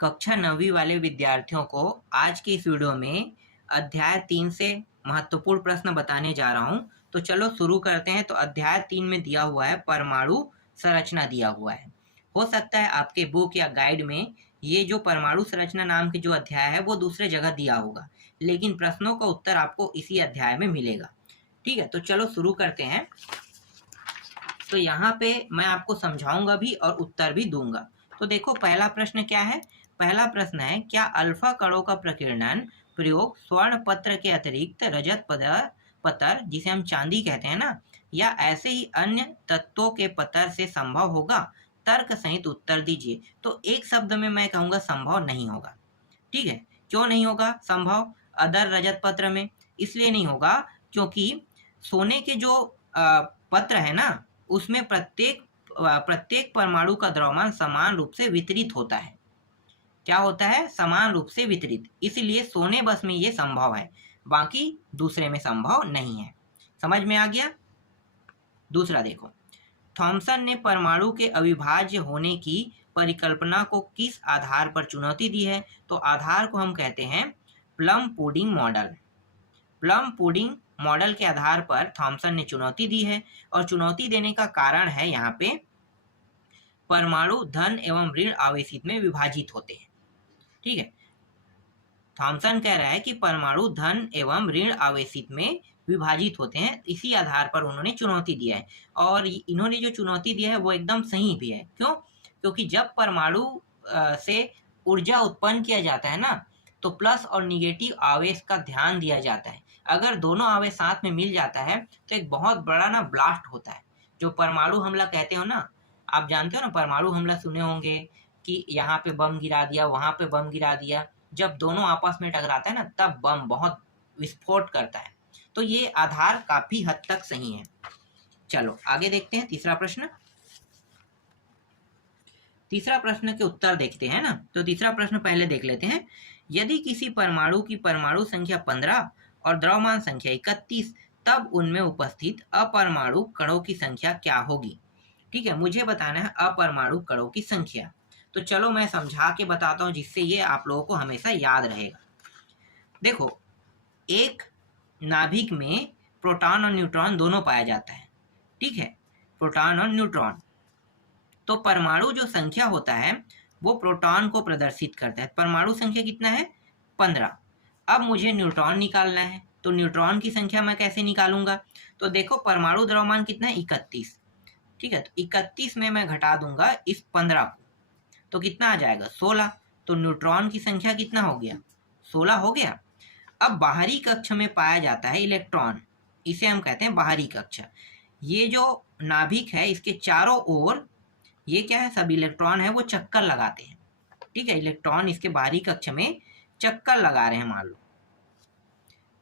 कक्षा 9वीं वाले विद्यार्थियों को आज की इस वीडियो में अध्याय 3 से महत्वपूर्ण प्रश्न बताने जा रहा हूं। तो चलो शुरू करते हैं। तो अध्याय 3 में दिया हुआ है परमाणु संरचना दिया हुआ है। हो सकता है आपके बुक या गाइड में ये जो परमाणु संरचना नाम के जो अध्याय है वो दूसरे जगह दिया होगा, लेकिन प्रश्नों का उत्तर आपको इसी अध्याय में मिलेगा। ठीक है, तो चलो शुरू करते हैं। तो यहाँ पे मैं आपको समझाऊंगा भी और उत्तर भी दूंगा। तो देखो पहला प्रश्न क्या है। पहला प्रश्न है, क्या अल्फा कणों का प्रकीर्णन प्रयोग स्वर्ण पत्र के अतिरिक्त रजत पत्थर जिसे हम चांदी कहते हैं ना, या ऐसे ही अन्य तत्वों के पत्थर से संभव होगा? तर्क सहित उत्तर दीजिए। तो एक शब्द में मैं कहूंगा संभव नहीं होगा। ठीक है, क्यों नहीं होगा संभव अदर रजत पत्र में? इसलिए नहीं होगा क्योंकि सोने के जो पत्र है ना, उसमें प्रत्येक परमाणु का द्रव्यमान समान रूप से वितरित होता है। क्या होता है? समान रूप से वितरित। इसलिए सोने बस में ये संभव है, बाकी दूसरे में संभव नहीं है। समझ में आ गया? दूसरा देखो, थॉमसन ने परमाणु के अविभाज्य होने की परिकल्पना को किस आधार पर चुनौती दी है? तो आधार को हम कहते हैं plum pudding model. Plum pudding model के आधार पर थॉमसन ने चुनौती दी है, और चुनौती देने का कारण है यहाँ पे परमाणु धन एवं ऋण आवेशित में विभाजित होते हैं। ठीक है, थॉमसन कह रहा है कि परमाणु धन एवं ऋण आवेशित में विभाजित होते हैं। इसी आधार पर उन्होंने चुनौती दिया है, और इन्होंने जो चुनौती दिया है वो एकदम सही भी है। क्यों? क्योंकि जब परमाणु से ऊर्जा उत्पन्न किया जाता है ना, तो प्लस और निगेटिव आवेश का ध्यान दिया जाता है। अगर दोनों आवेश साथ में मिल जाता है तो एक बहुत बड़ा ना ब्लास्ट होता है, जो परमाणु हमला कहते हो ना। आप जानते हो ना, परमाणु हमला सुने होंगे कि यहाँ पे बम गिरा दिया, वहां पे बम गिरा दिया। जब दोनों आपस में टकराता है ना, तब बम बहुत विस्फोट करता है। तो ये आधार काफी हद तक सही है। चलो आगे देखते हैं तीसरा प्रश्न। तीसरा प्रश्न के उत्तर देखते हैं ना। तो तीसरा प्रश्न पहले देख लेते हैं। यदि किसी परमाणु की परमाणु संख्या 15 और द्रव्यमान संख्या 31, तब उनमें उपस्थित अपरमाणु कणों की संख्या क्या होगी? ठीक है, मुझे बताना है अपरमाणु कणों की संख्या। तो चलो मैं समझा के बताता हूँ, जिससे ये आप लोगों को हमेशा याद रहेगा। देखो, एक नाभिक में प्रोटॉन और न्यूट्रॉन दोनों पाया जाता है। ठीक है, प्रोटॉन और न्यूट्रॉन। तो परमाणु जो संख्या होता है वो प्रोटॉन को प्रदर्शित करता है। परमाणु संख्या कितना है? 15। अब मुझे न्यूट्रॉन निकालना है, तो न्यूट्रॉन की संख्या मैं कैसे निकालूंगा? तो देखो, परमाणु द्रव्यमान कितना है? 31। ठीक है, तो 31 में मैं घटा दूंगा इस 15 को, तो कितना आ जाएगा? 16। तो न्यूट्रॉन की संख्या कितना हो गया? 16 हो गया। अब बाहरी कक्ष में पाया जाता है इलेक्ट्रॉन, इसे हम कहते हैं बाहरी कक्ष। ये जो नाभिक है, इसके चारों ओर ये क्या है? सब इलेक्ट्रॉन है, वो चक्कर लगाते हैं। ठीक है, इलेक्ट्रॉन इसके बाहरी कक्ष में चक्कर लगा रहे हैं। मान लो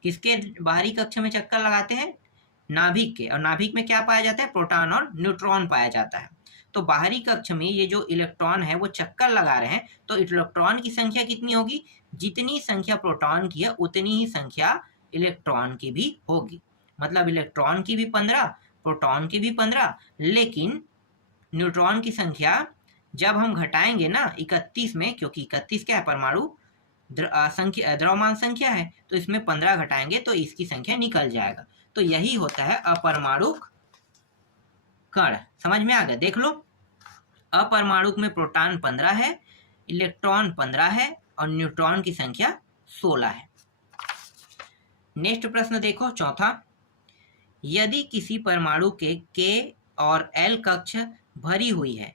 किसके बाहरी कक्ष में चक्कर लगाते हैं? नाभिक के। और नाभिक में क्या पाया जाता है? प्रोटॉन और न्यूट्रॉन पाया जाता है। तो बाहरी कक्ष में ये जो इलेक्ट्रॉन है वो चक्कर लगा रहे हैं, तो इलेक्ट्रॉन की संख्या कितनी होगी? जितनी संख्या प्रोटॉन की है उतनी ही संख्या इलेक्ट्रॉन की भी होगी। मतलब इलेक्ट्रॉन की भी 15, प्रोटॉन की भी 15, लेकिन न्यूट्रॉन की संख्या जब हम घटाएंगे ना 31 में, क्योंकि 31 क्या है? परमाणु द्रव्यमान संख्या है, तो इसमें 15 घटाएंगे तो इसकी संख्या निकल जाएगा। तो यही होता है अपरमाणुक कण। समझ में आ गया? देख लो, अपरमाणुक में प्रोटॉन 15 है, इलेक्ट्रॉन 15 है, और न्यूट्रॉन की संख्या 16 है। नेक्स्ट प्रश्न देखो, चौथा। यदि किसी परमाणु के K और L कक्ष भरी हुई है,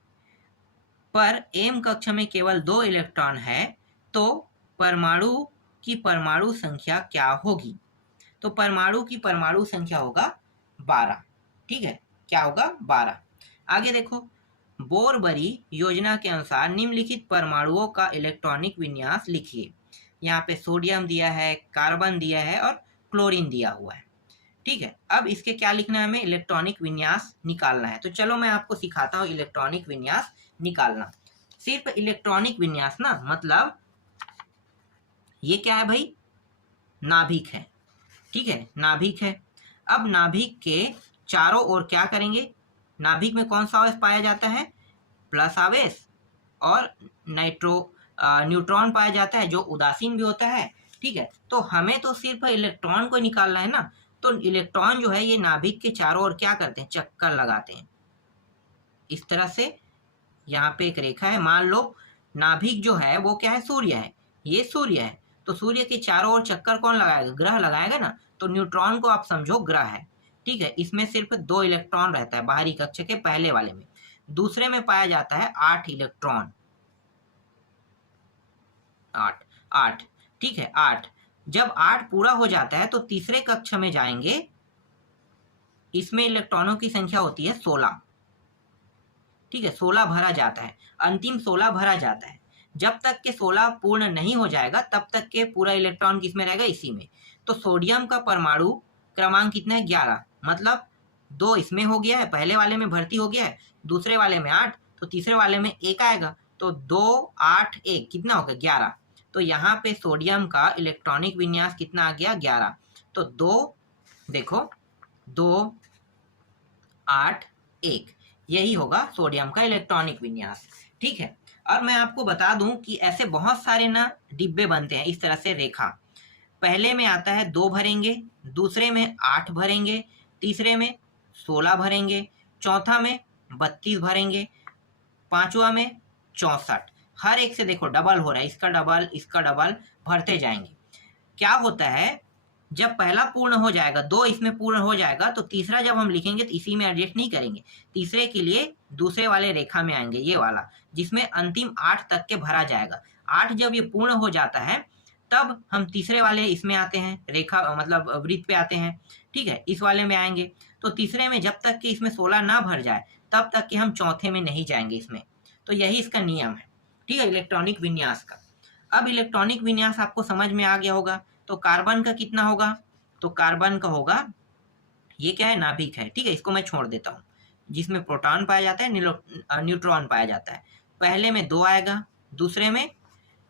पर M कक्ष में केवल 2 इलेक्ट्रॉन है, तो परमाणु की परमाणु संख्या क्या होगी? तो परमाणु की परमाणु संख्या होगा 12। ठीक है, क्या होगा? 12। आगे देखो, बोरबरी योजना के अनुसार निम्नलिखित परमाणुओं का इलेक्ट्रॉनिक विन्यास लिखिए। यहाँ पे सोडियम दिया है, कार्बन दिया है और क्लोरीन दिया हुआ है। ठीक है, अब इसके क्या लिखना है? हमें इलेक्ट्रॉनिक विन्यास निकालना है। तो चलो मैं आपको सिखाता हूँ इलेक्ट्रॉनिक विन्यास निकालना। सिर्फ इलेक्ट्रॉनिक विन्यास ना, मतलब ये क्या है भाई? नाभिक है। ठीक है, नाभिक है। अब नाभिक के चारों ओर क्या करेंगे? नाभिक में कौन सा आवेश पाया जाता है? प्लस आवेश और न्यूट्रॉन पाया जाता है जो उदासीन भी होता है। ठीक है, तो हमें तो सिर्फ इलेक्ट्रॉन को निकालना है ना, तो इलेक्ट्रॉन जो है ये नाभिक के चारों ओर क्या करते हैं, चक्कर लगाते हैं इस तरह से। यहाँ पे एक रेखा है, मान लो नाभिक जो है वो क्या है, सूर्य है, ये सूर्य है, तो सूर्य के चारों ओर चक्कर कौन लगाएगा, ग्रह लगाएगा ना, तो न्यूट्रॉन को आप समझो ग्रह है। ठीक है, इसमें सिर्फ 2 इलेक्ट्रॉन रहता है बाहरी कक्ष के पहले वाले में, दूसरे में पाया जाता है 8 इलेक्ट्रॉन, 8। ठीक है, 8। जब 8 पूरा हो जाता है तो तीसरे कक्ष में जाएंगे, इसमें इलेक्ट्रॉनों की संख्या होती है 16। ठीक है, 16 भरा जाता है, अंतिम 16 भरा जाता है। जब तक के 16 पूर्ण नहीं हो जाएगा तब तक के पूरा इलेक्ट्रॉन किसमें रहेगा, इसी में। तो सोडियम का परमाणु क्रमांक कितना है, 11, मतलब 2 इसमें हो गया है, पहले वाले में भर्ती हो गया है, दूसरे वाले में 8, तो तीसरे वाले में 1 आएगा, तो 2 8 1 कितना होगा, 11। तो यहाँ पे सोडियम का इलेक्ट्रॉनिक विन्यास कितना आ गया, 11। तो 2 देखो 2 8 1, यही होगा सोडियम का इलेक्ट्रॉनिक विन्यास। ठीक है, और मैं आपको बता दूं कि ऐसे बहुत सारे ना डिब्बे बनते हैं इस तरह से, रेखा पहले में आता है 2 भरेंगे, दूसरे में 8 भरेंगे, तीसरे में 16 भरेंगे, चौथा में 32 भरेंगे, पांचवा में 64। हर एक से देखो डबल हो रहा है, इसका डबल इसका डबल भरते जाएंगे। क्या होता है, जब पहला पूर्ण हो जाएगा, 2 इसमें पूर्ण हो जाएगा, तो तीसरा जब हम लिखेंगे तो इसी में एडजस्ट नहीं करेंगे, तीसरे के लिए दूसरे वाले रेखा में आएंगे, ये वाला जिसमें अंतिम 8 तक के भरा जाएगा। 8 जब ये पूर्ण हो जाता है तब हम तीसरे वाले इसमें आते हैं, रेखा मतलब वृत्त पे आते हैं। ठीक है, इस वाले में आएंगे, तो तीसरे में जब तक कि इसमें 16 ना भर जाए तब तक कि हम चौथे में नहीं जाएंगे इसमें। तो यही इसका नियम है। ठीक है, इलेक्ट्रॉनिक विन्यास का। अब इलेक्ट्रॉनिक विन्यास आपको समझ में आ गया होगा। तो कार्बन का कितना होगा, तो कार्बन का होगा, ये क्या है, नाभिक है। ठीक है, इसको मैं छोड़ देता हूँ, जिसमें प्रोटॉन पाया जाता है, न्यूट्रॉन पाया जाता है। पहले में 2 आएगा, दूसरे में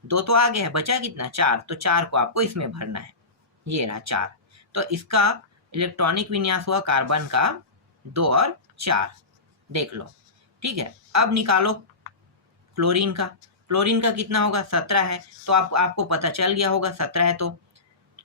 2 तो आ गया है, बचा कितना, 4, तो 4 को आपको इसमें भरना है, ये रहा 4। तो इसका इलेक्ट्रॉनिक विन्यास हुआ कार्बन का 2 और 4, देख लो। ठीक है, अब निकालो क्लोरीन का। क्लोरीन का कितना होगा, 17 है, तो आपको पता चल गया होगा, 17 है तो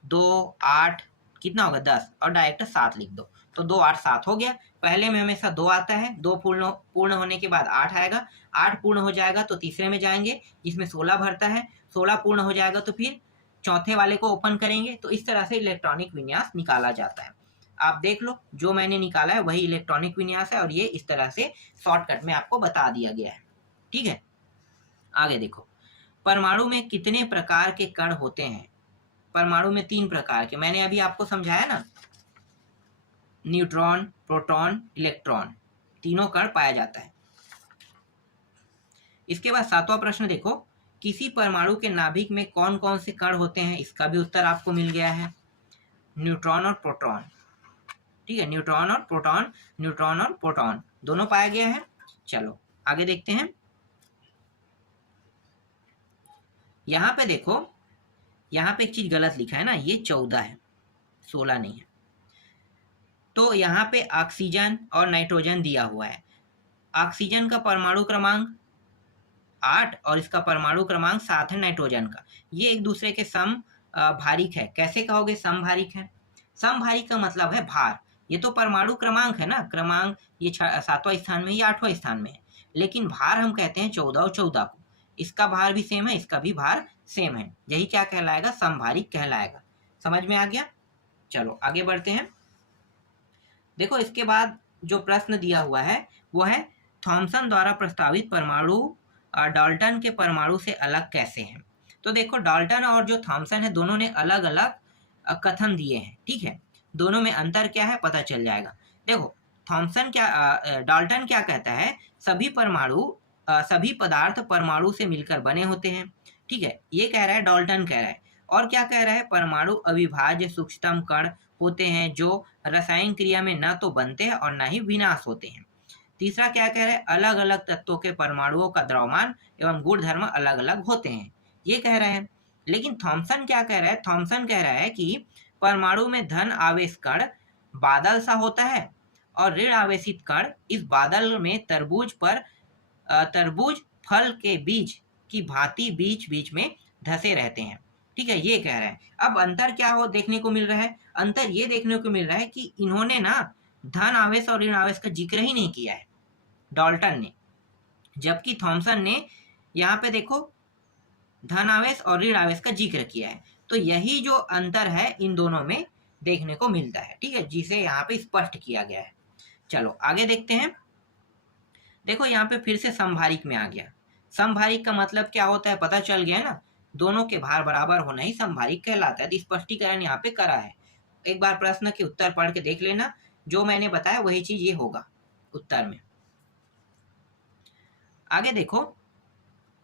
2 8 कितना होगा, 10, और डायरेक्ट 7 लिख दो, तो 2 8 7 हो गया। पहले में हमेशा 2 आता है, 2 पूर्ण होने के बाद 8 आएगा, 8 पूर्ण हो जाएगा तो तीसरे में जाएंगे जिसमें 16 भरता है, 16 पूर्ण हो जाएगा तो फिर चौथे वाले को ओपन करेंगे। तो इस तरह से इलेक्ट्रॉनिक विन्यास निकाला जाता है। आप देख लो, जो मैंने निकाला है वही इलेक्ट्रॉनिक विन्यास है, और ये इस तरह से शॉर्टकट में आपको बता दिया गया है। ठीक है, आगे देखो, परमाणु में कितने प्रकार के कण होते हैं। परमाणु में 3 प्रकार के, मैंने अभी आपको समझाया ना, न्यूट्रॉन, प्रोटॉन, इलेक्ट्रॉन, तीनों कण पाया जाता है। इसके बाद 7वां प्रश्न देखो, किसी परमाणु के नाभिक में कौन कौन से कण होते हैं, इसका भी उत्तर आपको मिल गया है, न्यूट्रॉन और प्रोटॉन। ठीक है, न्यूट्रॉन और प्रोटॉन, न्यूट्रॉन और प्रोटॉन दोनों पाया गया है। चलो आगे देखते हैं। यहाँ पे देखो, यहाँ पे एक चीज गलत लिखा है ना, ये 14 है, 16 नहीं है। तो यहाँ पे ऑक्सीजन और नाइट्रोजन दिया हुआ है। ऑक्सीजन का परमाणु क्रमांक 8 और इसका परमाणु क्रमांक 7 है नाइट्रोजन का। ये एक दूसरे के समभारिक है। कैसे कहोगे समभारिक है? समभारिक का मतलब है भार। ये तो परमाणु क्रमांक है ना, क्रमांक ये 7वां स्थान में, ये 8वां स्थान में है, लेकिन भार हम कहते हैं 14 और 14 को। इसका भार भी सेम है, इसका भी भार सेम है, यही क्या कहलाएगा, समभारिक कहलाएगा। समझ में आ गया? चलो आगे बढ़ते हैं। देखो इसके बाद जो प्रश्न दिया हुआ है वो है, थॉमसन द्वारा प्रस्तावित परमाणु डाल्टन के परमाणु से अलग कैसे हैं। तो देखो डाल्टन और जो थॉमसन है दोनों ने अलग अलग कथन दिए हैं। ठीक है, दोनों में अंतर क्या है पता चल जाएगा। देखो डाल्टन क्या कहता है, सभी पदार्थ परमाणु से मिलकर बने होते हैं। ठीक है, ये कह रहा है डाल्टन कह रहा है। और क्या कह रहा है, परमाणु अविभाज्य सूक्ष्मतम कण होते हैं जो रासायनिक क्रिया में न तो बनते हैं और न ही विनाश होते हैं। तीसरा क्या कह रहा है, अलग अलग तत्वों के परमाणुओं का द्रव्यमान एवं गुणधर्म अलग अलग होते हैं, ये कह रहे हैं। लेकिन थॉमसन क्या कह रहा है, थॉमसन कह रहा है कि परमाणु में धन आवेश कण बादल सा होता है और ऋण आवेशित कण इस बादल में तरबूज फल के बीज की भांति बीच बीच में धसे रहते हैं। ठीक है, ये कह रहा है। अब अंतर क्या हो देखने को मिल रहा है? अंतर ये देखने को मिल रहा है कि इन्होंने ना धन आवेश और ऋण आवेश का जिक्र ही नहीं किया है, डाल्टन ने, जबकि थॉमसन ने यहाँ पे देखो धन आवेश और ऋण आवेश का जिक्र किया है। तो यही जो अंतर है इन दोनों में देखने को मिलता है। ठीक है, जिसे यहाँ पे स्पष्ट किया गया है। चलो आगे देखते हैं। देखो यहाँ पे फिर से समभारिक में आ गया। समभारिक का मतलब क्या होता है पता चल गया ना, दोनों के भार बराबर होना ही समभारिक कहलाता है। तो स्पष्टीकरण यहाँ पे करा है। एक बार प्रश्न के उत्तर पढ़ के देख लेना, जो मैंने बताया वही चीज ये होगा उत्तर में। आगे देखो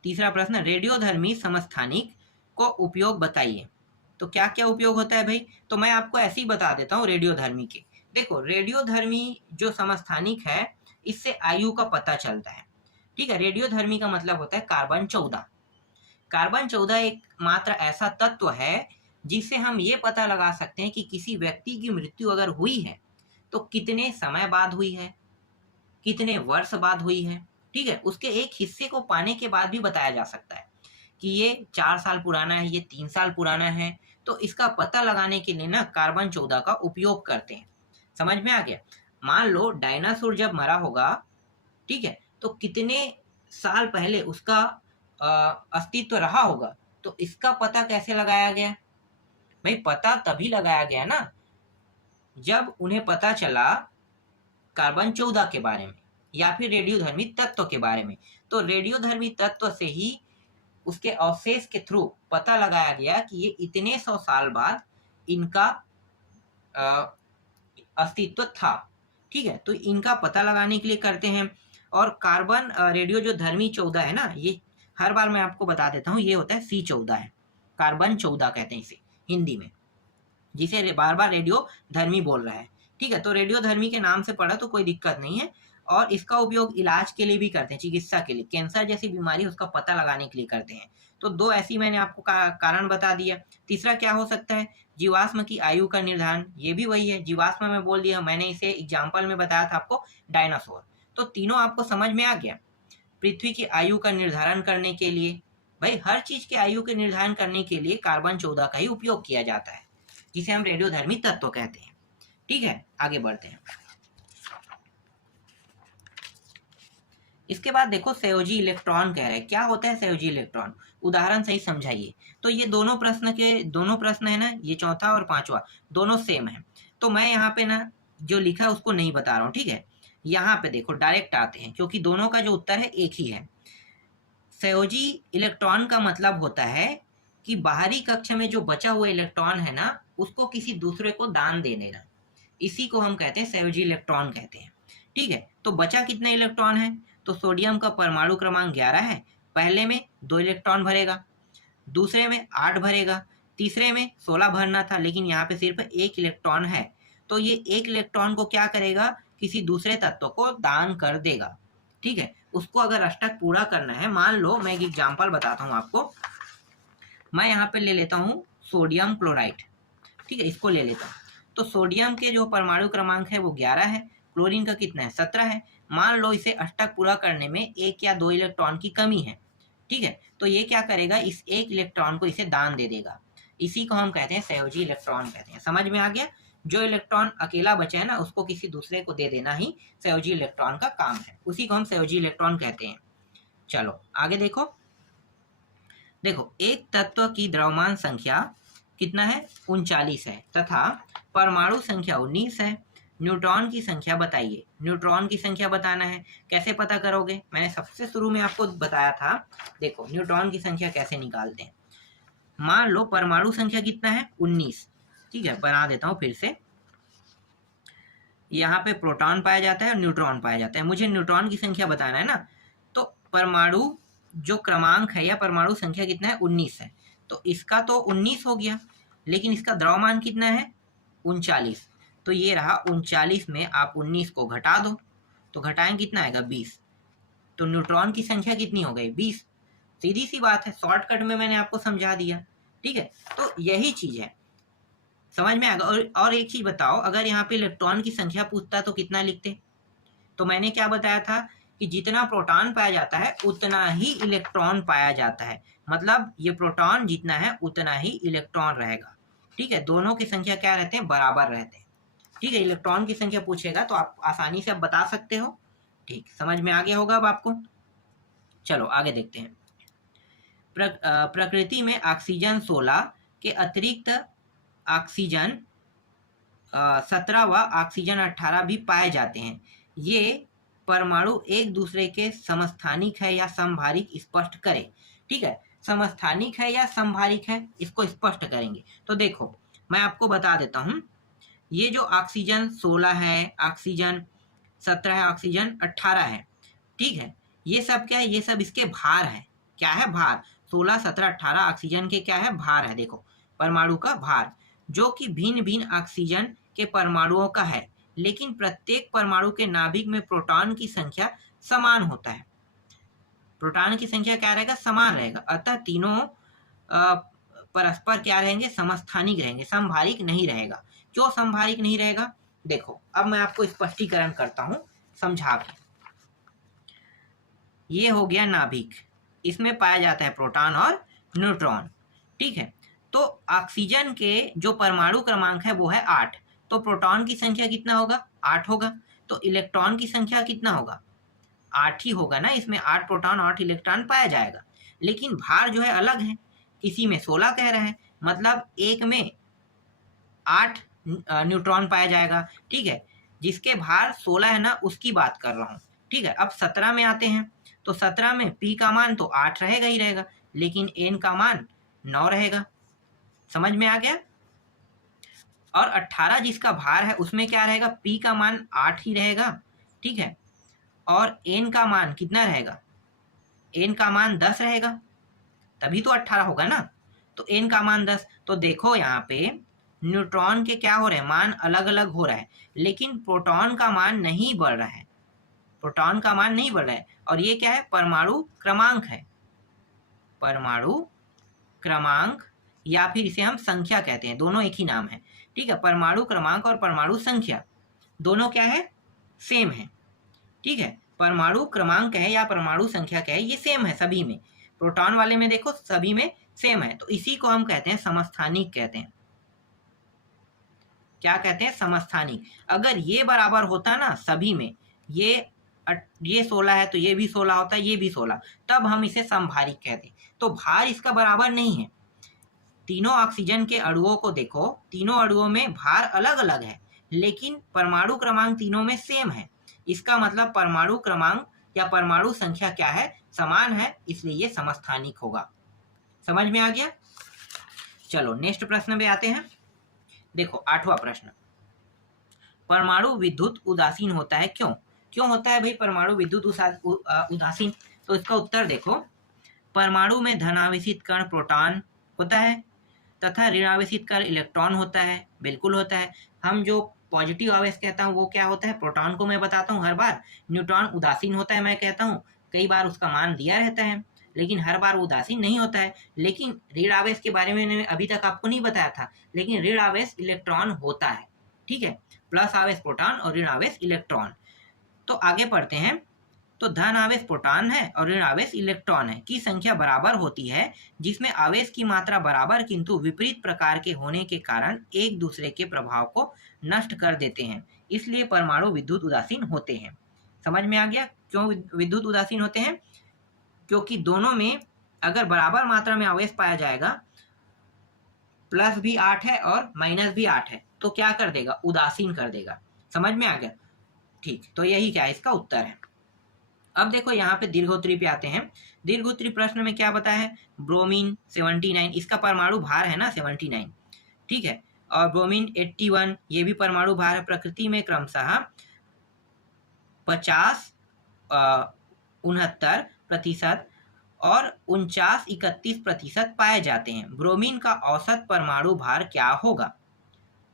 तीसरा प्रश्न, रेडियोधर्मी समस्थानिक को उपयोग बताइए। तो क्या क्या उपयोग होता है भाई? तो मैं आपको ऐसे ही बता देता हूँ रेडियोधर्मी के। देखो रेडियोधर्मी जो समस्थानिक है इससे आयु का पता चलता है। ठीक है, रेडियोधर्मी का मतलब होता है कार्बन 14। कार्बन 14 एक मात्र ऐसा तत्व है जिससे हम ये पता लगा सकते हैं कि किसी व्यक्ति की मृत्यु अगर हुई है तो कितने समय बाद हुई है, कितने वर्ष बाद हुई है। ठीक है, उसके एक हिस्से को पाने के बाद भी बताया जा सकता है कि ये 4 साल पुराना है, ये 3 साल पुराना है। तो इसका पता लगाने के लिए ना कार्बन 14 का उपयोग करते हैं। समझ में आ गया? मान लो डायनासोर जब मरा होगा, ठीक है, तो कितने साल पहले उसका अस्तित्व रहा होगा, तो इसका पता कैसे लगाया गया भाई? पता तभी लगाया गया ना जब उन्हें पता चला कार्बन 14 के बारे में या फिर रेडियोधर्मी तत्व के बारे में। तो रेडियोधर्मी तत्व से ही उसके अवशेष के थ्रू पता लगाया गया कि ये इतने 100 साल बाद इनका अस्तित्व था। ठीक है, तो इनका पता लगाने के लिए करते हैं। और कार्बन रेडियो जो धर्मी 14 है ना, ये हर बार मैं आपको बता देता हूँ, ये होता है C14 है, कार्बन 14 कहते हैं इसे हिंदी में, जिसे बार बार रेडियो धर्मी बोल रहा है। ठीक है, तो रेडियो धर्मी के नाम से पढ़ा तो कोई दिक्कत नहीं है। और इसका उपयोग इलाज के लिए भी करते हैं, चिकित्सा के लिए, कैंसर जैसी बीमारी उसका पता लगाने के लिए करते हैं। तो दो ऐसी मैंने आपको कारण बता दिया। तीसरा क्या हो सकता है? जीवाश्म की आयु का निर्धारण, ये भी वही है। जीवाश्म में बोल दिया मैंने, इसे एग्जाम्पल में बताया था आपको डायनासोर। तो तीनों आपको समझ में आ गया। पृथ्वी की आयु का निर्धारण करने के लिए, भाई हर चीज के आयु के निर्धारण करने के लिए कार्बन 14 का ही उपयोग किया जाता है, जिसे हम रेडियोधर्मी तत्व कहते हैं। ठीक है, आगे बढ़ते हैं। इसके बाद देखो संयोजी इलेक्ट्रॉन कह रहे हैं। क्या होता है संयोजी इलेक्ट्रॉन? उदाहरण सही समझाइए। तो ये दोनों प्रश्न है ना, ये चौथा और पांचवा दोनों सेम है। तो मैं यहाँ पे ना जो लिखा है उसको नहीं बता रहा हूँ। ठीक है, यहाँ पे देखो डायरेक्ट आते हैं, क्योंकि दोनों का जो उत्तर है एक ही है। संयोजी इलेक्ट्रॉन का मतलब होता है कि बाहरी कक्ष में जो बचा हुआ इलेक्ट्रॉन है ना, उसको किसी दूसरे को दान दे देना, इसी को हम कहते हैं संयोजी इलेक्ट्रॉन कहते हैं। ठीक है, तो बचा कितने इलेक्ट्रॉन है? तो सोडियम का परमाणु क्रमांक 11 है। पहले में 2 इलेक्ट्रॉन भरेगा, दूसरे में 8 भरेगा, तीसरे में 16 भरना था, लेकिन यहाँ पे सिर्फ 1 इलेक्ट्रॉन है। तो ये 1 इलेक्ट्रॉन को क्या करेगा? किसी दूसरे तत्व को दान कर देगा। ठीक है, उसको अगर अष्टक पूरा करना है, मान लो मैं एक एग्जाम्पल बताता हूँ आपको। मैं यहाँ पे ले लेता हूँ सोडियम क्लोराइड। ठीक है, इसको ले लेता हूँ। तो सोडियम के जो परमाणु क्रमांक है वो 11 है, क्लोरीन का कितना है? 17 है। मान लो इसे अष्टक पूरा करने में 1 या 2 इलेक्ट्रॉन की कमी है। ठीक है, तो ये क्या करेगा? इस 1 इलेक्ट्रॉन को इसे दान दे देगा। इसी को हम कहते हैं संयोजी इलेक्ट्रॉन कहते हैं। समझ में आ गया? जो इलेक्ट्रॉन अकेला बचा है ना, उसको किसी दूसरे को दे देना ही संयोजी इलेक्ट्रॉन का काम है, उसी को हम संयोजी इलेक्ट्रॉन कहते हैं। चलो आगे देखो। एक तत्व की द्रव्यमान संख्या कितना है? 39 है, तथा परमाणु संख्या 19 है। न्यूट्रॉन की संख्या बताइए। न्यूट्रॉन की संख्या बताना है। कैसे पता करोगे? मैंने सबसे शुरू में आपको बताया था। देखो न्यूट्रॉन की संख्या कैसे निकालते हैं। मान लो परमाणु संख्या कितना है? 19। ठीक है, बना देता हूं फिर से। यहाँ पे प्रोटॉन पाया जाता है और न्यूट्रॉन पाया जाता है। मुझे न्यूट्रॉन की संख्या बताना है ना, तो परमाणु जो क्रमांक है या परमाणु संख्या कितना है? 19 है। तो इसका तो 19 हो गया, लेकिन इसका द्रव्यमान कितना है? 39। तो ये रहा 39 में आप 19 को घटा दो, तो घटाएं कितना आएगा? 20। तो न्यूट्रॉन की संख्या कितनी हो गई? 20। सीधी सी बात है, शॉर्टकट में मैंने आपको समझा दिया। ठीक है, तो यही चीज है, समझ में आएगा। और एक चीज बताओ, अगर यहाँ पे इलेक्ट्रॉन की संख्या पूछता तो कितना लिखते? तो मैंने क्या बताया था कि जितना प्रोटॉन पाया जाता है उतना ही इलेक्ट्रॉन पाया जाता है। मतलब ये प्रोटॉन जितना है उतना ही इलेक्ट्रॉन रहेगा। ठीक है, दोनों की संख्या क्या रहते हैं, बराबर रहते हैं। ठीक है, इलेक्ट्रॉन की संख्या पूछेगा तो आप आसानी से अब बता सकते हो। ठीक, समझ में आ गया होगा अब आपको। चलो आगे देखते हैं। प्रकृति में ऑक्सीजन 16 के अतिरिक्त ऑक्सीजन 17 व ऑक्सीजन 18 भी पाए जाते हैं। ये परमाणु एक दूसरे के समस्थानिक है या समभारिक, स्पष्ट करें। ठीक है, समस्थानिक है या समभारिक है, इसको स्पष्ट करेंगे। तो देखो मैं आपको बता देता हूँ, ये जो ऑक्सीजन 16 है, ऑक्सीजन 17 है, ऑक्सीजन 18 है, ठीक है, ये सब क्या है, ये सब इसके भार है। क्या है, भार। 16, 17, 18 ऑक्सीजन के क्या है, भार है। देखो परमाणु का भार, जो कि भिन्न भिन्न ऑक्सीजन के परमाणुओं का है, लेकिन प्रत्येक परमाणु के नाभिक में प्रोटॉन की संख्या समान होता है। प्रोटॉन की संख्या क्या रहेगा, समान रहेगा। अतः तीनों परस्पर क्या रहेंगे, समस्थानिक रहेंगे, समभारिक नहीं रहेगा। क्यों समभारिक नहीं रहेगा, देखो अब मैं आपको स्पष्टीकरण करता हूं समझा के। ये हो गया नाभिक, इसमें पाया जाता है प्रोटॉन और न्यूट्रॉन। ठीक है, तो ऑक्सीजन के जो परमाणु क्रमांक है वो है 8, तो प्रोटॉन की संख्या कितना होगा, 8 होगा। तो इलेक्ट्रॉन की संख्या कितना होगा, 8 ही होगा ना, इसमें 8 प्रोटॉन 8 इलेक्ट्रॉन पाया जाएगा। लेकिन भार जो है अलग है, किसी में 16 कह रहे हैं, मतलब एक में 8 न्यूट्रॉन पाया जाएगा। ठीक है, जिसके भार 16 है ना, उसकी बात कर रहा हूँ। ठीक है, अब 17 में आते हैं, तो 17 में P का मान तो 8 रहेगा ही रहेगा, लेकिन N का मान 9 रहेगा। समझ में आ गया। और 18 जिसका भार है उसमें क्या रहेगा, P का मान 8 ही रहेगा। ठीक है, और N का मान कितना रहेगा, N का मान 10 रहेगा, तभी तो 18 होगा ना। तो N का मान 10, तो देखो यहाँ पे न्यूट्रॉन के क्या हो रहे हैं, मान अलग अलग हो रहा है, लेकिन प्रोटॉन का मान नहीं बढ़ रहा है। प्रोटॉन का मान नहीं बढ़ रहा है, और ये क्या है, परमाणु क्रमांक है। परमाणु क्रमांक, या फिर इसे हम संख्या कहते हैं, दोनों एक ही नाम है। ठीक है, परमाणु क्रमांक और परमाणु संख्या दोनों क्या है, सेम है। ठीक है, परमाणु क्रमांक है या परमाणु संख्या क्या है, ये सेम है सभी में। प्रोटॉन वाले में देखो सभी में सेम है, तो इसी को हम कहते हैं समस्थानिक कहते हैं। क्या कहते हैं, समस्थानिक। अगर ये बराबर होता ना सभी में, ये 16 है तो ये भी 16 होता, ये भी 16, तब हम इसे समभारिक कहते हैं। तो भार इसका बराबर नहीं है। तीनों ऑक्सीजन के अणुओं को देखो, तीनों अणुओं में भार अलग अलग है, लेकिन परमाणु क्रमांक तीनों में सेम है। इसका मतलब परमाणु क्रमांक या परमाणु संख्या क्या है, समान है, इसलिए ये समस्थानिक होगा। समझ में आ गया। चलो नेक्स्ट प्रश्न पे आते हैं। देखो 8वां प्रश्न, परमाणु विद्युत उदासीन होता है क्यों। क्यों होता है भाई परमाणु विद्युत उदासीन, तो इसका उत्तर देखो, परमाणु में धनावेशित कण प्रोटॉन होता है तथा ऋणावेशित कण इलेक्ट्रॉन होता है। बिल्कुल होता है। हम जो पॉजिटिव आवेश कहता हूँ वो क्या होता है, प्रोटॉन को मैं बताता हूँ हर बार। न्यूट्रॉन उदासीन होता है मैं कहता हूँ, कई बार उसका मान दिया रहता है, लेकिन हर बार उदासीन नहीं होता है। लेकिन ऋण आवेश के बारे में मैंने अभी तक आपको नहीं बताया था, लेकिन ऋण आवेश इलेक्ट्रॉन होता है। ठीक है, प्लस आवेश प्रोटॉन और ऋण आवेश इलेक्ट्रॉन। तो आगे पढ़ते हैं। तो धन आवेश प्रोटॉन है और ऋण आवेश इलेक्ट्रॉन है की संख्या बराबर होती है, जिसमें आवेश की मात्रा बराबर किंतु विपरीत प्रकार के होने के कारण एक दूसरे के प्रभाव को नष्ट कर देते हैं, इसलिए परमाणु विद्युत उदासीन होते हैं। समझ में आ गया क्यों विद्युत उदासीन होते हैं, क्योंकि दोनों में अगर बराबर मात्रा में आवेश पाया जाएगा, प्लस भी 8 है और माइनस भी 8 है, तो क्या कर देगा, उदासीन कर देगा। समझ में आ गया। ठीक, तो यही क्या है इसका उत्तर है। अब देखो यहाँ पे दीर्घोत्तरी पे आते हैं। दीर्घोत्तरी प्रश्न में क्या बताया है, ब्रोमीन 79, इसका परमाणु भार है ना 79। ठीक है, और ब्रोमीन 81, ये भी परमाणु भार है। प्रकृति में क्रमशः 50, 69% और 49, 31% पाए जाते हैं। ब्रोमीन का औसत परमाणु भार क्या होगा।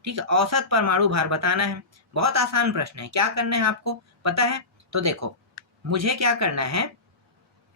ठीक है, औसत परमाणु भार बताना है। बहुत आसान प्रश्न है। क्या करना है आपको पता है, तो देखो मुझे क्या करना है,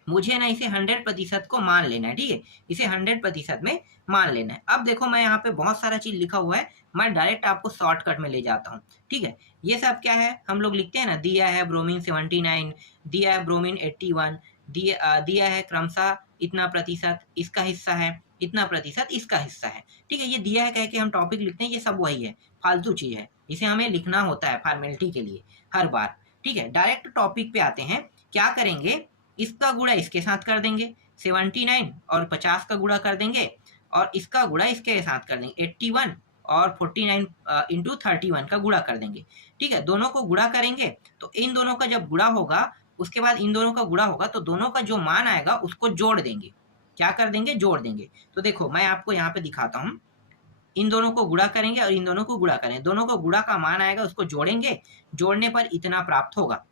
मुझे ना इसे 100% को मान लेना है, ठीक है, इसे 100% में मान लेना है। अब देखो मैं यहाँ पे बहुत सारा चीज लिखा हुआ है, मैं डायरेक्ट आपको शॉर्टकट में ले जाता हूँ, ठीक है। ये सब क्या है, हम लोग लिखते हैं ना, दिया है ब्रोमीन 79, दिया है ब्रोमीन 81, दिया है क्रमशः इतना प्रतिशत इसका हिस्सा है, इतना प्रतिशत इसका हिस्सा है, ठीक है। ये दिया है कह के हम टॉपिक लिखते हैं, ये सब वही है, फालतू चीज है, इसे हमें लिखना होता है फॉर्मेलिटी के लिए हर बार, ठीक है। डायरेक्ट टॉपिक पे आते हैं, क्या करेंगे, इसका गुणा इसके साथ कर देंगे, 79 और 50 का गुणा कर देंगे, और इसका गुणा इसके साथ कर देंगे, 81 और 49 इंटू 31 का गुणा कर देंगे, ठीक है। दोनों को गुणा करेंगे तो इन दोनों का जब गुणा होगा, उसके बाद इन दोनों का गुणा होगा, तो दोनों का जो मान आएगा उसको जोड़ देंगे, क्या कर देंगे, जोड़ देंगे। तो देखो मैं आपको यहाँ पे दिखाता हूँ, इन दोनों को गुणा करेंगे और इन दोनों को गुणा करेंगे, दोनों को गुणा का मान आएगा, उसको जोड़ेंगे, जोड़ने पर इतना प्राप्त होगा,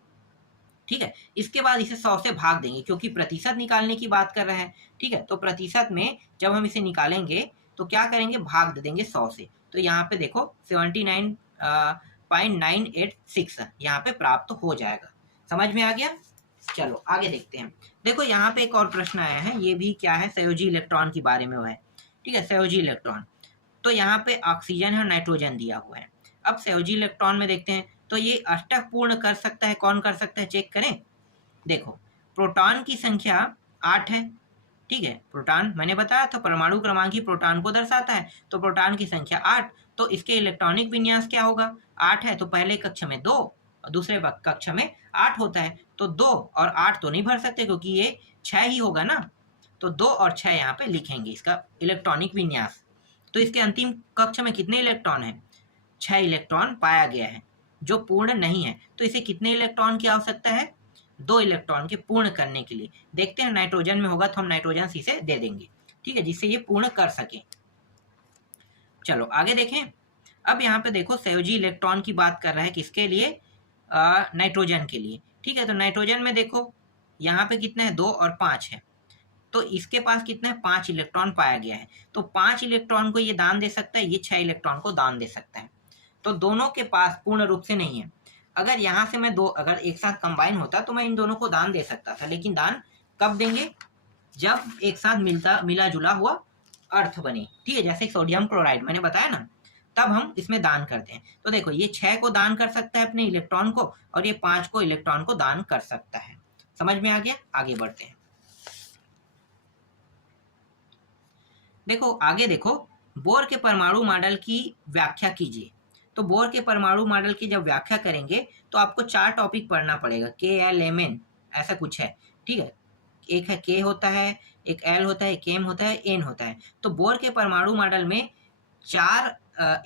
ठीक है। इसके बाद इसे 100 से भाग देंगे, क्योंकि प्रतिशत निकालने की बात कर रहे हैं, ठीक है। तो प्रतिशत में जब हम इसे निकालेंगे तो क्या करेंगे, भाग दे देंगे 100 से। तो यहाँ पे देखो 79.986 यहाँ पे प्राप्त हो जाएगा। समझ में आ गया? चलो आगे देखते हैं। देखो यहाँ पे एक और प्रश्न आया है, ये भी क्या है, संयोजी इलेक्ट्रॉन के बारे में है, ठीक है, संयोजी इलेक्ट्रॉन। तो यहाँ पे ऑक्सीजन और नाइट्रोजन दिया हुआ है। अब संयोजी इलेक्ट्रॉन में देखते हैं, तो ये अष्टक पूर्ण कर सकता है, कौन कर सकता है, चेक करें। देखो प्रोटॉन की संख्या 8 है, ठीक है, प्रोटॉन मैंने बताया था परमाणु क्रमांक ही प्रोटॉन को दर्शाता है, तो प्रोटॉन की संख्या 8, तो इसके इलेक्ट्रॉनिक विन्यास क्या होगा, 8 है तो पहले कक्ष में 2 और दूसरे कक्ष में 8 होता है, तो 2 और 8 तो नहीं भर सकते क्योंकि ये 6 ही होगा ना, तो 2 और 6 यहाँ पे लिखेंगे इसका इलेक्ट्रॉनिक विन्यास। तो इसके अंतिम कक्ष में कितने इलेक्ट्रॉन है, 6 इलेक्ट्रॉन पाया गया है जो पूर्ण नहीं है, तो इसे कितने इलेक्ट्रॉन की आवश्यकता है, 2 इलेक्ट्रॉन के पूर्ण करने के लिए। देखते हैं नाइट्रोजन में होगा तो हम नाइट्रोजन सी से दे देंगे, ठीक है, जिससे ये पूर्ण कर सके। चलो आगे देखें। अब यहाँ पे देखो संयोजी इलेक्ट्रॉन की बात कर रहा है, किसके लिए, नाइट्रोजन के लिए, ठीक है। तो नाइट्रोजन में देखो यहाँ पे कितना है, 2 और 5 है, तो इसके पास कितना है, 5 इलेक्ट्रॉन पाया गया है, तो 5 इलेक्ट्रॉन को ये दान दे सकता है, ये 6 इलेक्ट्रॉन को दान दे सकता है, तो दोनों के पास पूर्ण रूप से नहीं है। अगर यहाँ से मैं 2 अगर एक साथ कंबाइन होता तो मैं इन दोनों को दान दे सकता था, लेकिन दान कब देंगे, जब एक साथ मिला जुला हुआ अर्थ बने, ठीक है, जैसे सोडियम क्लोराइड मैंने बताया ना, तब हम इसमें दान करते हैं। तो देखो ये 6 को दान कर सकता है अपने इलेक्ट्रॉन को, और ये 5 को इलेक्ट्रॉन को दान कर सकता है। समझ में आ गया? आगे बढ़ते हैं। देखो आगे देखो, बोर के परमाणु मॉडल की व्याख्या कीजिए। तो बोर के परमाणु मॉडल की जब व्याख्या करेंगे तो आपको 4 टॉपिक पढ़ना पड़ेगा, KLMN ऐसा कुछ है, ठीक है। एक है K होता है, एक L होता है, एक M होता है, N होता है। तो बोर के परमाणु मॉडल में 4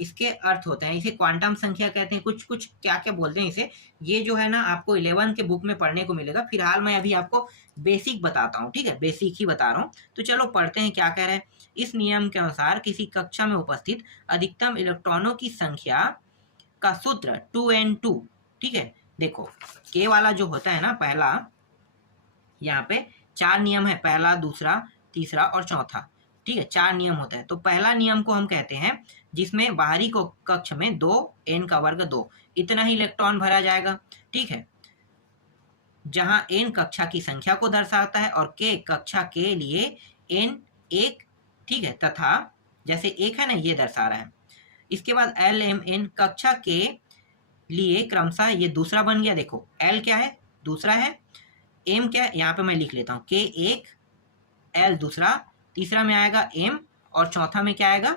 इसके अर्थ होते हैं, इसे क्वांटम संख्या कहते हैं, कुछ कुछ क्या क्या बोलते हैं इसे, ये जो है ना आपको 11 के बुक में पढ़ने को मिलेगा। फिलहाल मैं अभी आपको बेसिक बताता हूँ, ठीक है, बेसिक ही बता रहा हूँ। तो चलो पढ़ते हैं क्या कह रहे हैं। इस नियम के अनुसार किसी कक्षा में उपस्थित अधिकतम इलेक्ट्रॉनों की संख्या का सूत्र 2n2, ठीक है। देखो K वाला जो होता है ना, पहला यहाँ पे 4 नियम है, पहला, दूसरा, तीसरा और चौथा, ठीक है, 4 नियम होता है। तो पहला नियम को हम कहते हैं जिसमें बाहरी को कक्ष में 2 n का वर्ग 2 इतना ही इलेक्ट्रॉन भरा जाएगा, ठीक है, जहां n कक्षा की संख्या को दर्शाता है और k कक्षा के लिए n 1, ठीक है, तथा जैसे 1 है ना ये दर्शा रहा है। इसके बाद LMN कक्षा के लिए क्रमशः ये दूसरा बन गया, देखो L क्या है, दूसरा है, M क्या है, यहाँ पे मैं लिख लेता हूँ, K 1, L दूसरा, तीसरा में आएगा M और चौथा में क्या आएगा,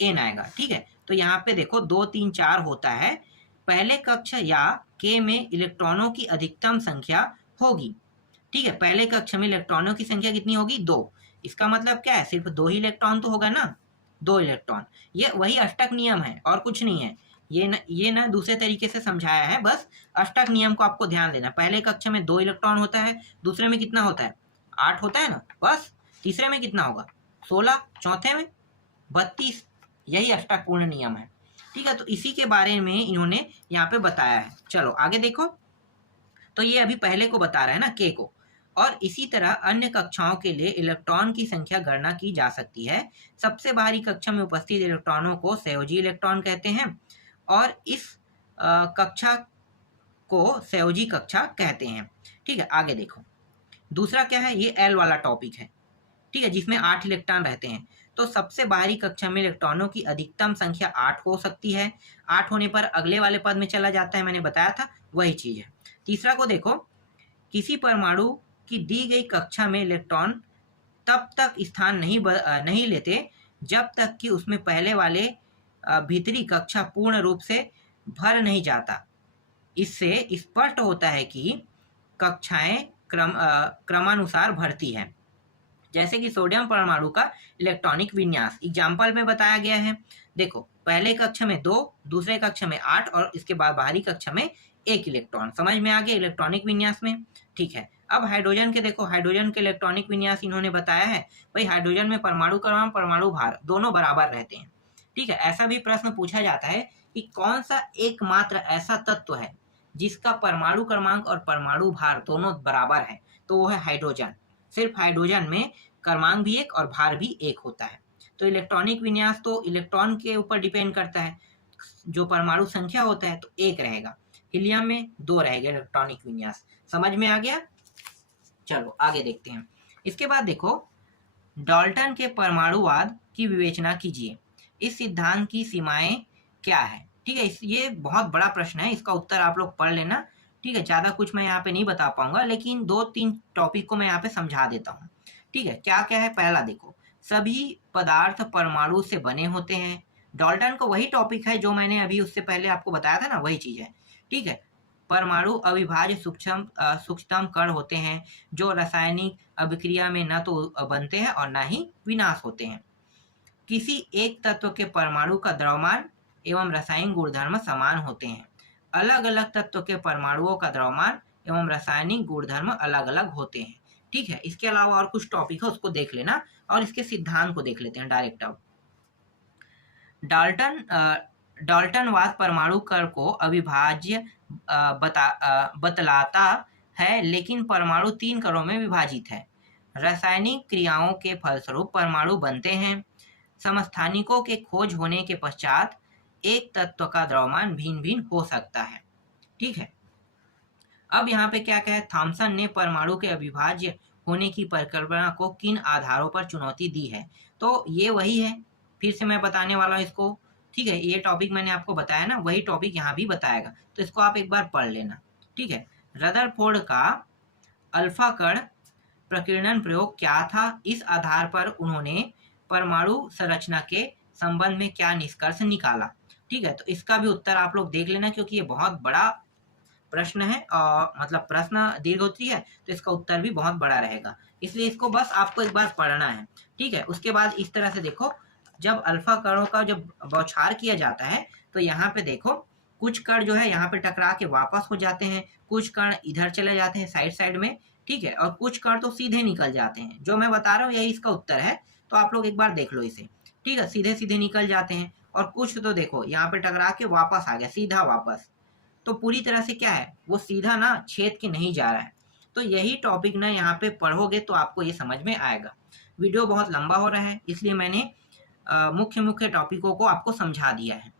N आएगा, ठीक है। तो यहाँ पे देखो 2 3 4 होता है, पहले कक्ष या K में इलेक्ट्रॉनों की अधिकतम संख्या होगी, ठीक है। पहले कक्ष में इलेक्ट्रॉनों की संख्या कितनी होगी, 2। इसका मतलब क्या है, सिर्फ 2 ही इलेक्ट्रॉन तो होगा ना, 2 इलेक्ट्रॉन। ये वही अष्टक नियम है और कुछ नहीं है, ये ना दूसरे तरीके से समझाया है, बस अष्टक नियम को आपको ध्यान देना। पहले कक्ष में 2 इलेक्ट्रॉन होता है, दूसरे में कितना होता है, 8 होता है ना, बस। तीसरे में कितना होगा, 16, चौथे में 32, यही अष्टक पूर्ण नियम है, ठीक है। तो इसी के बारे में इन्होंने यहाँ पे बताया है। चलो आगे देखो। तो ये अभी पहले को बता रहा है ना, K को, और इसी तरह अन्य कक्षाओं के लिए इलेक्ट्रॉन की संख्या गणना की जा सकती है। सबसे बाहरी कक्षा में उपस्थित इलेक्ट्रॉनों को संयोजी इलेक्ट्रॉन कहते हैं और इस कक्षा को संयोजी कक्षा कहते हैं, ठीक है। आगे देखो, दूसरा क्या है, ये L वाला टॉपिक है, ठीक है, जिसमें 8 इलेक्ट्रॉन रहते हैं। तो सबसे बाहरी कक्षा में इलेक्ट्रॉनों की अधिकतम संख्या 8 हो सकती है। 8 होने पर अगले वाले पद में चला जाता है, मैंने बताया था, वही चीज़ है। तीसरा को देखो, किसी परमाणु की दी गई कक्षा में इलेक्ट्रॉन तब तक स्थान नहीं लेते जब तक कि उसमें पहले वाले भीतरी कक्षा पूर्ण रूप से भर नहीं जाता। इससे स्पष्ट होता है कि कक्षाएं क्रमानुसार भरती हैं। जैसे कि सोडियम परमाणु का इलेक्ट्रॉनिक विन्यास एग्जाम्पल में बताया गया है। देखो, पहले कक्षा में 2, दूसरे कक्षा में 8 और इसके बाद बाहरी कक्षा में 1 इलेक्ट्रॉन। समझ में आ गया इलेक्ट्रॉनिक विन्यास में, ठीक है। अब हाइड्रोजन के देखो, हाइड्रोजन के इलेक्ट्रॉनिक विन्यास इन्होंने बताया है। भाई हाइड्रोजन में परमाणु क्रमांक, परमाणु भार दोनों बराबर रहते हैं, ठीक है। ऐसा भी प्रश्न पूछा जाता है कि कौन सा एकमात्र ऐसा तत्व है जिसका परमाणु क्रमांक और परमाणु भार दोनों बराबर है, तो वो है हाइड्रोजन। सिर्फ हाइड्रोजन में क्रमांक भी एक और भार भी एक होता है। तो इलेक्ट्रॉनिक विन्यास तो इलेक्ट्रॉन के ऊपर डिपेंड करता है, जो परमाणु संख्या होता है तो 1 रहेगा, हीलियम में 2 रहेगा इलेक्ट्रॉनिक विन्यास। समझ में आ गया? चलो आगे देखते हैं। इसके बाद देखो, डाल्टन के परमाणुवाद की विवेचना कीजिए, इस सिद्धांत की सीमाएं क्या है, ठीक है। ये बहुत बड़ा प्रश्न है, इसका उत्तर आप लोग पढ़ लेना, ठीक है। ज़्यादा कुछ मैं यहाँ पे नहीं बता पाऊंगा, लेकिन 2-3 टॉपिक को मैं यहाँ पे समझा देता हूँ, ठीक है। क्या क्या है, पहला देखो, सभी पदार्थ परमाणु से बने होते हैं। डाल्टन को वही टॉपिक है जो मैंने अभी उससे पहले आपको बताया था ना, वही चीज़ है, ठीक है। परमाणु अविभाज्य सूक्ष्मतम कण होते हैं जो रासायनिक अभिक्रिया में न तो बनते हैं और न ही विनाश होते हैं। किसी एक तत्व के परमाणु का द्रव्यमान एवं रासायनिक गुणधर्म समान होते हैं। अलग अलग तत्व के परमाणुओं का द्रव्यमान एवं रासायनिक गुणधर्म अलग अलग होते हैं, ठीक है। इसके अलावा और कुछ टॉपिक है, उसको देख लेना और इसके सिद्धांत को देख लेते हैं डायरेक्ट। अब डाल्टनवाद परमाणु कण को अविभाज्य बतलाता है, लेकिन परमाणु 3 कणों में विभाजित है। रासायनिक क्रियाओं के फलस्वरूप परमाणु बनते हैं। समस्थानिकों के खोज होने के पश्चात एक तत्व का द्रव्यमान भिन्न भिन्न हो सकता है, ठीक है। अब यहाँ पे क्या कहे, थॉमसन ने परमाणु के अविभाज्य होने की परिकल्पना को किन आधारों पर चुनौती दी है, तो ये वही है, फिर से मैं बताने वाला हूँ इसको, ठीक है। ये टॉपिक मैंने आपको बताया ना, वही टॉपिक यहाँ भी बताएगा, तो इसको आप एक बार पढ़ लेना, ठीक है। रदरफोर्ड का अल्फा कण प्रकीर्णन प्रयोग क्या था, इस आधार पर उन्होंने परमाणु संरचना के संबंध में क्या निष्कर्ष निकाला, ठीक है। तो इसका भी उत्तर आप लोग देख लेना, क्योंकि ये बहुत बड़ा प्रश्न है और मतलब प्रश्न दीर्घोत्तरी है, तो इसका उत्तर भी बहुत बड़ा रहेगा, इसलिए इसको बस आपको एक बार पढ़ना है, ठीक है। उसके बाद इस तरह से देखो, जब अल्फा कणों का जब बौछार किया जाता है तो यहाँ पे देखो, कुछ कण जो है यहाँ पे टकरा के वापस हो जाते हैं, कुछ कण इधर चले जाते हैं साइड साइड में, ठीक है, और कुछ कण तो सीधे निकल जाते हैं। जो मैं बता रहा हूँ यही इसका उत्तर है, तो आप लोग एक बार देख लो इसे, ठीक है। सीधे सीधे निकल जाते हैं, और कुछ तो देखो यहाँ पे टकरा के वापस आ गया, सीधा वापस, तो पूरी तरह से क्या है, वो सीधा ना छेद के नहीं जा रहा है। तो यही टॉपिक ना यहाँ पे पढ़ोगे तो आपको ये समझ में आएगा। वीडियो बहुत लंबा हो रहा है, इसलिए मैंने मुख्य मुख्य टॉपिकों को आपको समझा दिया है।